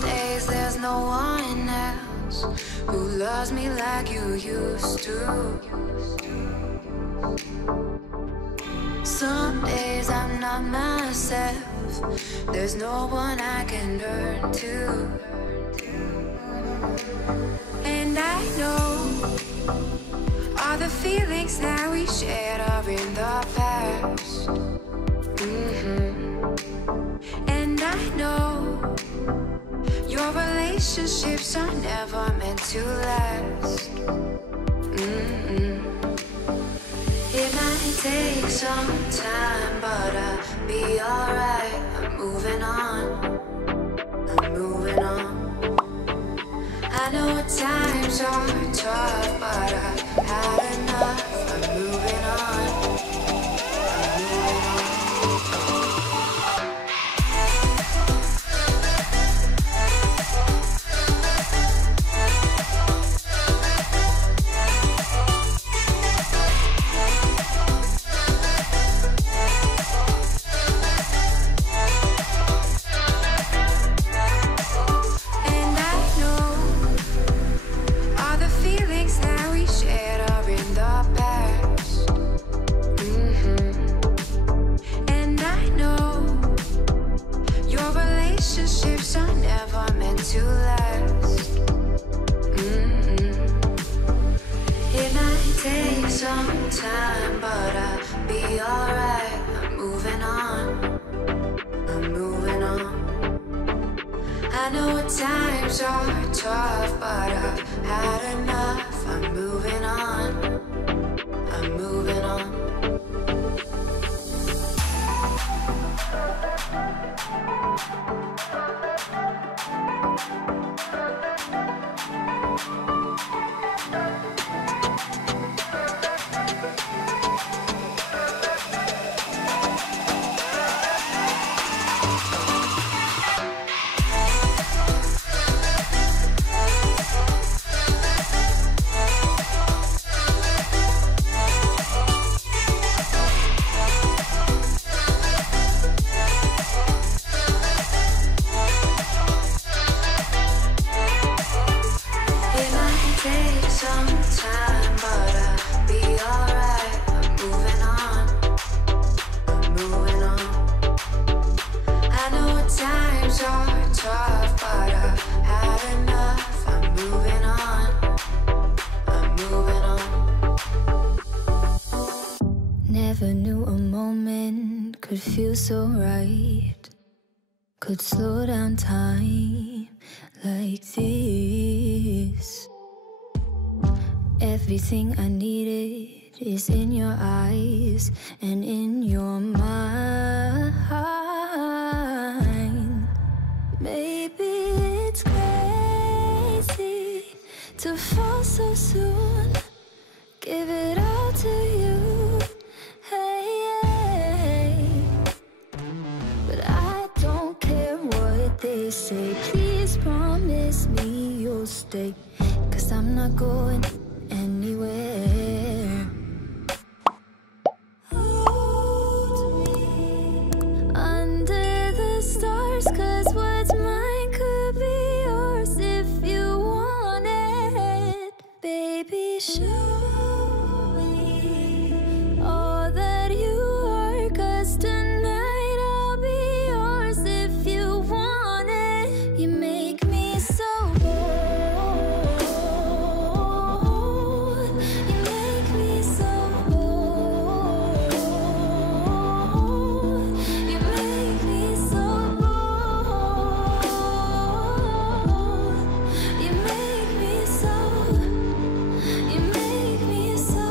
days there's no one else who loves me like you used to. Some days I'm not myself, there's no one I can turn to. And I know all the feelings that we shared are in the past. And I know your relationships are never meant to last. It might take some time, but I'll be alright. I'm moving on, I'm moving on. I know times are tough, but I've had enough. I'm moving on, I'm moving on. To last. It might take some time, but I'll be alright. I'm moving on, I'm moving on. I know times are tough, but I've had enough. I'm moving on, I'm moving on. Never knew a moment could feel so right, could slow down time like this. Everything I needed is in your eyes and in your mind. Maybe it's crazy to fall so soon, give it all to you. They say, please promise me you'll stay, 'cause I'm not going anywhere. Hold me under the stars, 'cause what's mine could be yours if you want it. Baby, show me all that you are, 'cause tonight I'll be yours if you want. You make me so bold. You make me so bold. You make me so bold. You make me so. You make me so.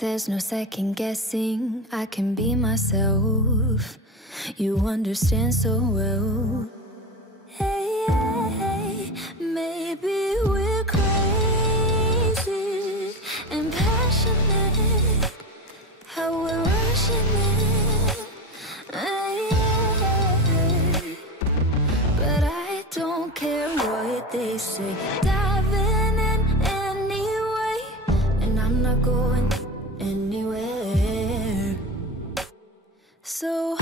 There's no second guessing. I can be myself. You understand so well. Hey, hey, maybe we're crazy and passionate, how we're rushing in. Hey, hey, but I don't care what they say. Diving in anyway, and I'm not going anywhere. So